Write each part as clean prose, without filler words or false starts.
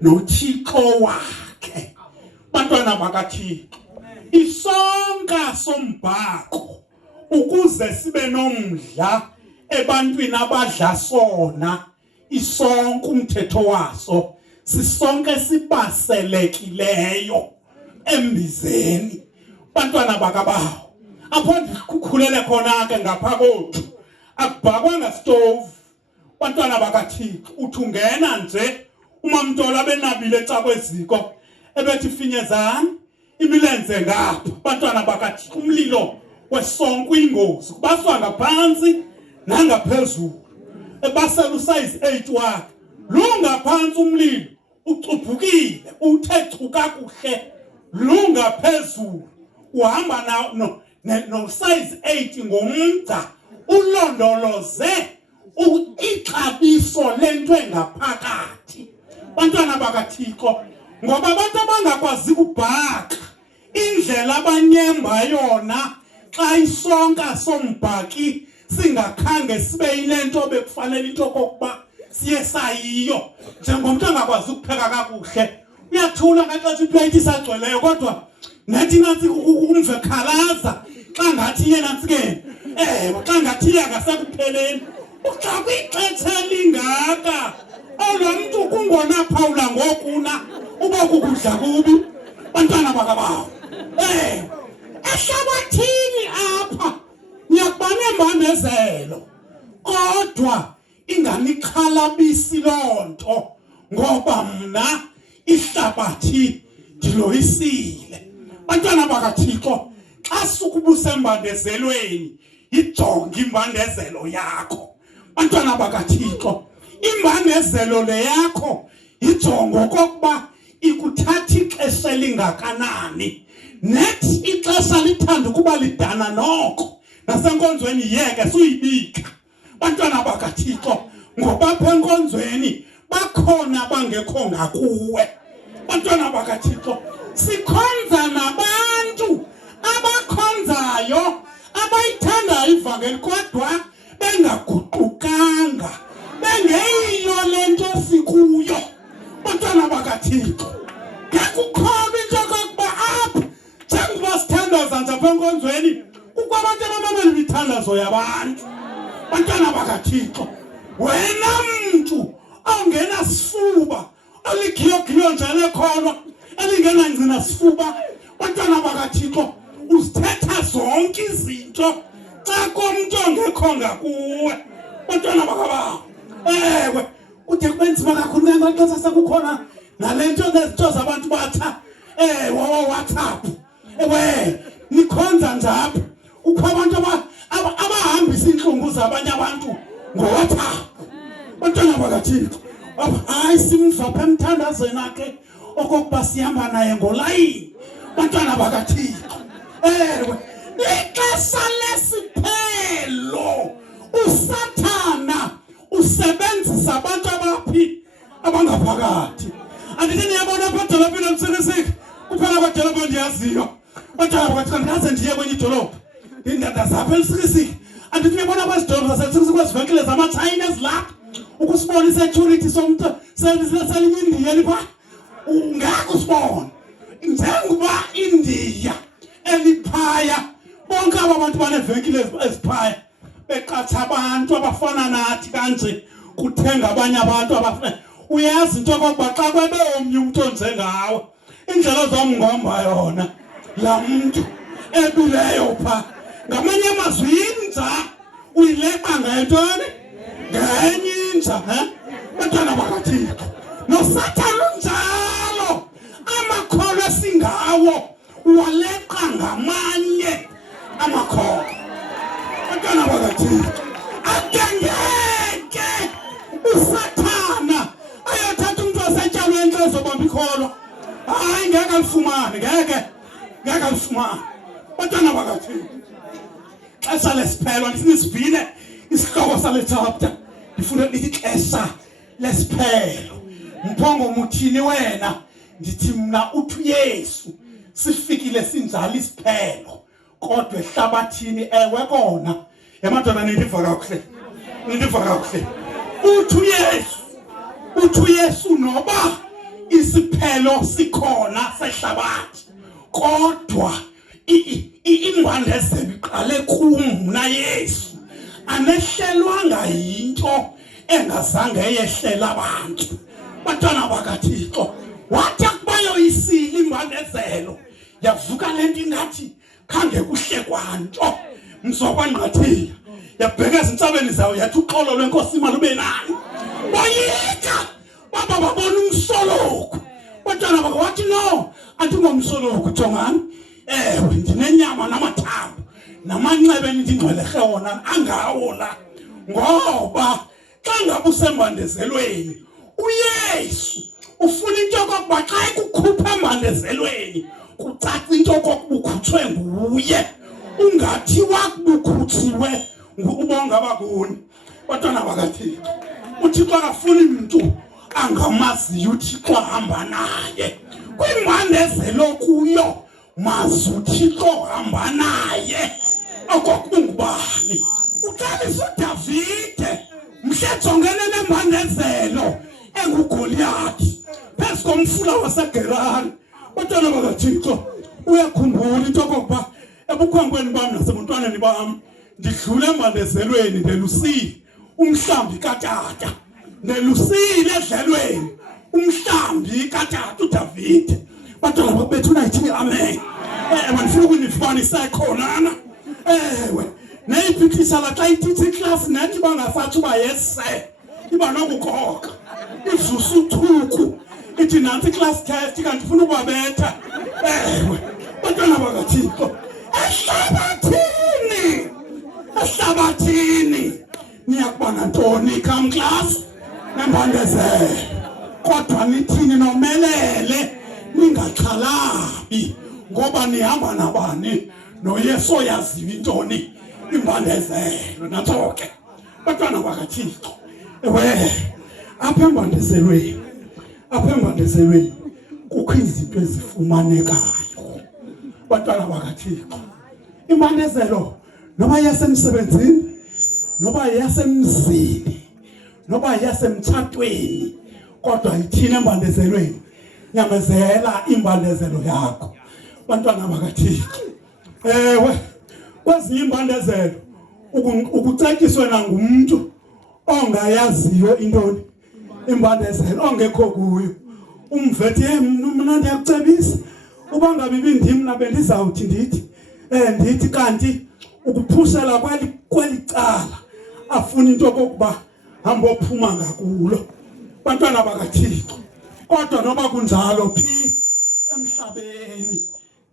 noThixo wakhe. Bantwana bakaThixo, isonka sombhaqo ukuze sibe nomdla ebantwini abadla sona, isonka umthetho waso sisonke sibaselekileyo embizeni. Bantwana bakabawo, apho ndikukhulele khona ke ngapha kothu akubhakwanga stove. Bantwana bakaThixo, uthi ungena nje uMamntola benabile ecakweziko ebethi finyezani imilenze ngapha. Bantwana bakaThixo, umlilo wesonke uyingozi, kubaswa ngaphansi nangaphezulu. Ebasela usize 8 wakhe lungaphansi umlilo ucubhukile uthe chu kakuhle, lungaphezulu uhamba no size 8 ngomgca ulondoloze ixabiso lento engaphakathi. Bantwana bakaThixo, ngoba abantu abangakwazi ukubhaka indlela abanyemba yona xa isonka sombhaki singakhange sibe yilento bekufanele into kokuba siye sayiyo. Njengomntu angakwazi ukupheka kakuhle uyathula ngaxesha iplate isagcweleyo, kodwa nathi nansi umve khalaza xa ngathi yena nsikeni xa ngathi yangasekupheleni uxa kwixesha lingaka olomntu kungona phawula ngokuna uba kukudla kubi. Bantwana bakabawo, ehlabathini apha niyakubana embandezelo, kodwa inganikhalabisi lonto, ngoba mna ihlabathi ndiloyisile. Bantwana bakaThixo, xa sukubusa embandezelweni ijonge imbandezelo yakho. Bantwana bakaThixo, imbandezelo le yakho ijongo kokuba ikuthatha ixesha elingakanani. Nethi ixesha lithanda ukuba lidana noko nasenkonzweni yeke suyibika. Bantwana bakaThixo, ngoba apha enkonzweni bakhona bangekho ngakuwe. Bantwana bakaThixo, sikhonza nabantu abakhonzayo abayithandayo ivangeli kodwa bengaguqukanga, bengeyiyo lento sikuyo. Bantwana bakaThixo, ngekukholwa into kokuba apha njengoba sithandaza nje apha enkonzweni kukho abantu abamamela imithandazo yabantu. Bantwana bakaThixo, wena mntu ongena sifuba oligiyogiyo nje lekholwa elingena ngcina sifuba, bantwana bakaThixo uzithetha zonke izinto xa komntu ongekho ngakuwe. Bantwana bakabawo, ewe ude kubenzima kakhulu ngexesha sekukhona nalento ngezinto zabantu batha WhatsApp. Ewe nikhonza njapha ukho abantu abahambisa inhlungu zabanye abantu ngoWhatsApp. Bantwana bakaThixo, hayi simva pha emthandazweni akhe okokuba sihamba naye ngolayini. Bantwana bakaThixo, ewe ixesha lesiphelo uSathana usebenzisa abantu abaphi abangaphakathi. Andithi niyabona apha edolophini emsenisiki kuphela kwadolophu endiyaziyo. Bantwana bakaThixo, ndingaze ndiye kwenye idolophu ndazapha elisikisiki. Andithi niyabona kwezidolophu zasesikisiki kwezivenkile zama-China ezilapha ukusibona i-security somntu selinye India lipha ungeke usibone. Njengoba India eliphaya bonke aba bantu banevenkile eziphaya beqatha abantu abafana nathi kanje kuthenga abanye abantu abafana. Uyazi into kokuba xa kwebe omnye umuntu onze ngawe indlela zomngomba yona la muntu ebileyo pha ngamanye amazwi inja uyileqa ngentoni ngenye inja. Bantwana bakaThixo, noSathane unjalo amakholwa esingawo waleqa ngamanye amakholwa. Bantwana bakaThixo, akengeke uSathana ayothatha umuntu osetyalwe enhliziyo bamba ikholwa. Hayi ngeke alifumane, ngeke alifumane. Bantwana bakaThixo, xesha lesiphelo nisivile isihloko sale chapter ndifuna lithi ixesha lesiphelo. Mphongo muthini wena? Ndithi mna uthi uYesu sifikile sinjalo isiphelo, kodwa ehlabathini ewe kona. Yamadoda nindiva kakuhle, nindiva kakuhle. Uthi uYesu noba isiphelo sikhona sehlabathi kodwa imbandezelo iqale kum na Yesu anehlelwanga into engazange yehlela abantu bantwana bakaThixo wathi akubayoyisile imbandezelo yavuka lento ingathi khange kuhle kwanto mzokwanqathila yabheka ezintsabeni zawo yathi uxolo lwenkosi imali ube nani bayika baba babona umsoloko bantwana baka wathi no andingomsoloko jongani ndinenyama namathambo namanxebe nindingcwelehe wona angawo la ngoba xa ngabe usembandezelweni uYesu ufuna into yokuba xa ekukhupha embandezelweni kucaca into yokuba ukhutshwe nguye ungathi wakubukhutsiwe ubonga bakuni bantwana bakaThixo uThixo akafuni umuntu angamaziyo uThixo ahamba naye kwimbandezelo kuyo mazi uThixo hamba naye okokungubani uqalisa uDavide mhlejongene nembandezelo engugoliathi phezu komfula waseGerari bantwana bakaThixo uyakhumbula into yokuba ebukhwankweni bami nasebuntwaneni bami ndidlule embandezelweni ndelusile umhlambi katata ndelusile edlelweni umhlambi katata uDavide bantwana bethu nayithi amen mandifuna ukunifumanisa ikhonana neyiphihlisa la xa ithithi iclass nathi bangasathi uba yese iba nokukhokha ivusa uthuku ithi nansi class test kanti ufuna ukubabetha bantwana bakaThixo ehlabathini niyakubona ntoni come class nembandezelo kodwa nithini nomelele ningaxhalabi ngoba nihamba nabani noYesu oyaziyo intoni imbandezelo nathoke bantwana bakaThixo apha embandezelweni kukho izinto ezifumanekayo bantwana bakaThixo imbandezelo noba yasemsebenzini noba yasemzini noba yasemtshatweni kodwa ithina embandezelweni nyamezela imbandezelo yakho bantwana bakaThixo kwezinye imbandezelo ukucetyiswe nangumuntu ongayaziyo intoni imbandezelo ongekho kuyo umvethi mna ndiyakucebisa uba ngabe ibindim nabe ndizawuthi ndithi kanti ukuphusela kweli cala afuna into yokuba hamba ophuma ngakulo bantwana bakaThixo kodwa noba kunjalo phi emhlabeni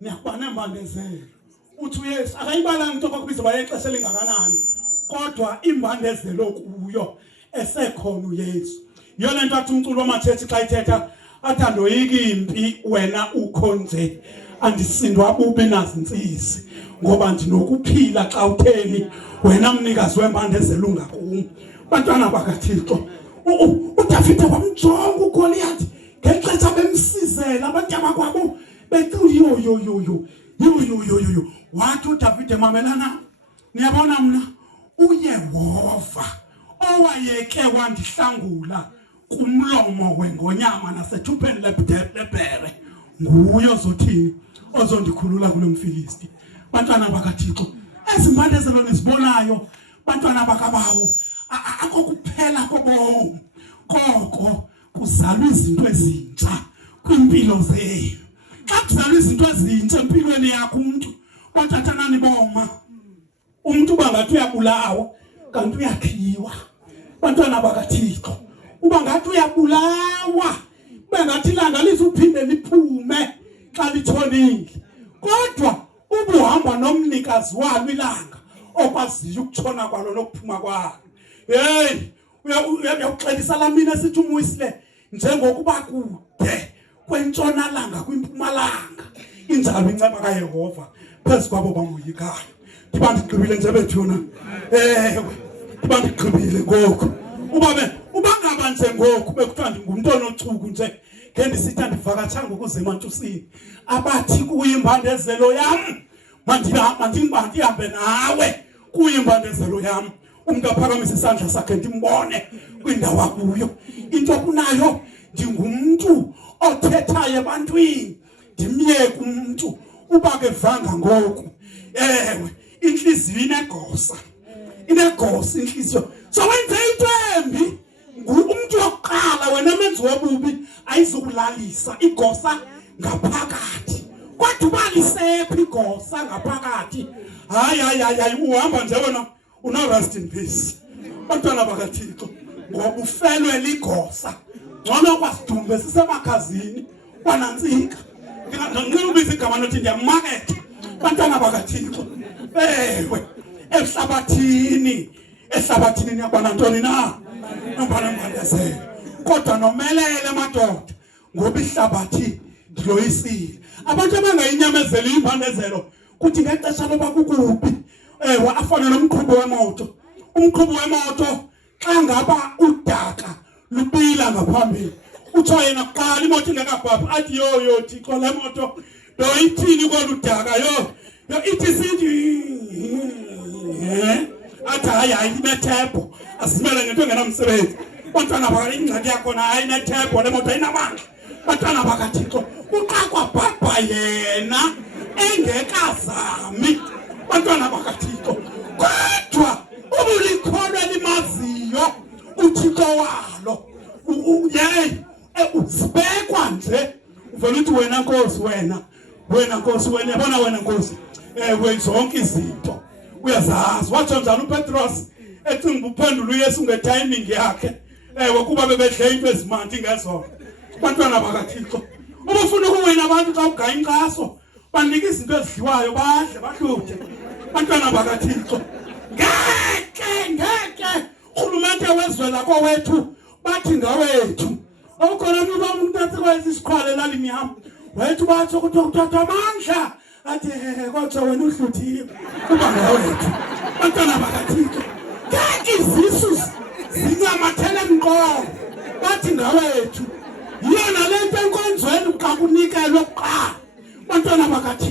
niyakubana embandezelo uthi uYesu akayibalanga into yokubiza bayexesha elingakanani kodwa imbandezelo kuyo esekhona uYesu yona into athi umculo wamathethi xa ithetha athandoyika impi wena ukho nje andisindwa bubi nazintsisi ngoba ndinokuphila xa utheni wena mnikazi wembandezelo ungakum bantwana bakaThixo uDavide wamjonga uGoliath ngexesha bemsizela abantu abakwabo bethi yo wathi uDavide mamelana niyabona mna uYehova owayeke wandihlangula kumlomo wengonyama nasethupheni lebhere nguye ozothini ozondikhulula kulo mfilisti bantwana bakaThixo ezimbandezelo nizibonayo bantwana bakabawo akokuphela kobomi koko kuzalwa izinto ezintsha kwimpilo zenu xa kuzalwa izinto ezintsha empilweni yakho umuntu bathathanani boma umuntu bangathi uyabulawa kanti uyakhiwa bantwana bakaThixo uba ngathi uyabulawa bengathi ilanga lizuphinde liphume xa litshonile kodwa ubuhamba nomnikazi walo ilanga okwaziyo ukutshona kwalo nokuphuma kwalo uyawuxelisa la mina sithi umwisile njengokuba kude kwentshonalanga kwimpumalanga injalo inceba kaYehova phezu kwabo bamoyikayo ndiba ndigqibile nje bethuna ndiba ndigqibile ngoku ubangaba nje ngoku bekuthiwa ndingumuntu onochuku nje ngendisithi andivakatshanga ukuzemantusini abathi kuyimbandezelo yam mandihambe nawe kuyimbandezelo yam umuntu aphakamisa isandla sakhe ndimbone kwindawo akuyo into kunayo ndingumuntu othethayo ebantwini ndimyeke umuntu uba ke vanga ngoku ewe inhliziyo inegosa inhliziyo so wenze into embi umuntu wokuqala wena menzi wobubi ayizukulalisa igosa ngaphakathi kodwa ubalisephi igosa ngaphakathi hayi uhamba nje wena una rest in peace bantwana bakaThixo ngoba ufelwe ligosa ngcono kwasidumbe sisemakhazini kwanantsika ngicela ubiza igama lokuthi ndiyamaketha bantwana bakaThixo ewe ehlabathini niyabona ntoni na nobana ngandezela kodwa nomelele madoda ngoba ihlabathi ndiloyisile abantu abangayinyamezeli impandezelo kuthi ngexesha loba kukubi ewe afana nomqhubi wemoto xa ngaba udaka lupila ngaphambili utho yena kuqala imoto ingekabhabhi athi yo Thixo le moto doyithini koludaka yo ithi sithi athi hayi inethebo asimele ngento engenamsebenzi bantwana bakaThixo ingxaki yakho na inethebo le moto ayinamandla bantwana bakaThixo uqaqwa bhabha yena engekazami bantwana bakaThixo kodwa ubulikholwa limaziyo uThixo walo uzibekwa nje uvela uthi wena Nkosi wena yabona wena Nkosi wenza zonke izinto uyazazi watsho njalo uPetros ecinga uphendula uYesu ngetiming yakhe kuba bebedle into ezimandi ngezona bantwana bakaThixo ubufuna ukuwina abantu xa ugaya inkxaso banika izinto ezidliwayo badle bahluthe bantwana bakaThixo ngeke urhulumente wezwe lakowethu bathi ngawethu awukhona umuntu athi kwezi siqhwale lalini yami wethu bathi ukuthatha amandla athi kodwa wena uhluthile kuba ngawethu bantwana bakaThixo ngeke izisu zinyamathele emqolo bathi ngawethu yona lento enkonzweni xa kunikelwe kuqala bantwana bakaThixo